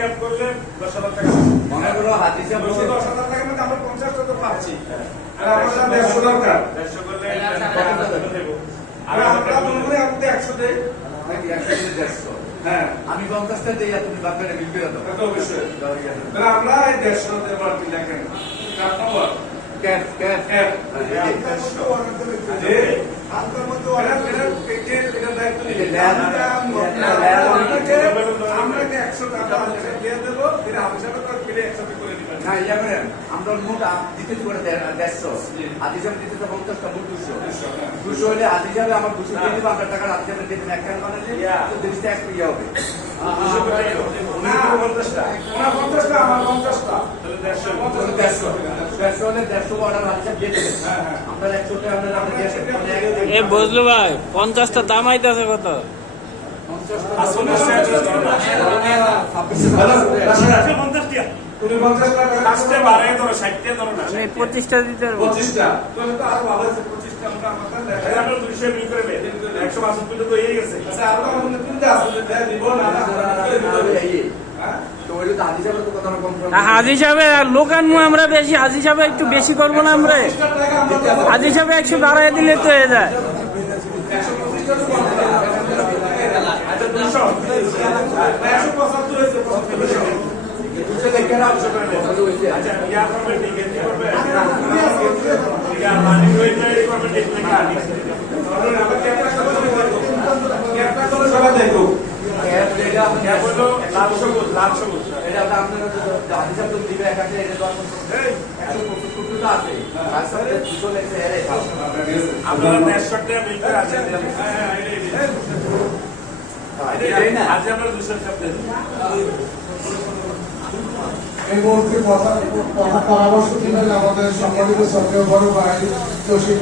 Cap করলে 10,000 টাকা মনে করো হাতি সাহেব 10,000 টাকার মধ্যে আমরা 50 টাকা পাচ্ছি আর আমাদের 150 দরকার 150 করলে আর আমরা মনে করি আমাদের 100 দেই নাকি 100 হ্যাঁ আমি 50টা দেই আর তুমি বাকিটা বিল করে দাও তো অবশ্যই তাহলে আমরা এই 150 দেব আর কি দেখেন 4 নম্বর ক্যাপ ক্যাপ ক্যাপ যে হালকার মধ্যে অর্ডার করে এটা দায়িত্ব নিবে আমরা 100 টাকা দিয়ে দেব এর হিসাবে তো কিনে 100 টাকা করে দিবেন না ইয়া করেন আমরা মোট দিতে করে 150 আদি সাহেব দিতে তো 50টা মোট 200 হলে আদি সাহেব আমার 200 দিয়ে দিব আমরা টাকা আদি সাহেব দিতে এক কান বানালে তো 200 টাকা ইয়া হবে না 50টা ওনা 50টা আমার 50টা তাহলে 150 হলে 150 অর্ডার আদি সাহেব দিয়ে দেবেন আমরা 100 টাকা আমরা দিয়ে এ বুঝলো ভাই 50টা দাম আইতাছে কত? 25টা দিতে পারবো। 25টা তাহলে তো আরো ভালো আছে 25টা আমরা আমাদের 200 মিল করে দেব 165 তো হয়ে গেছে আচ্ছা আমরা মনে তিনটা আছে দিব না হাজি সাহেব লোকান আমরা বেশি হাজি সাহেব একটু বেশি করবো না আমরা হাজি সাহেব 100 বাড়াই দিলে তো হয়ে যায় এই মুহূর্তে কথা পরামর্শ দিলেন আমাদের সম্মানিত সরকার বড় ভাই জসিম।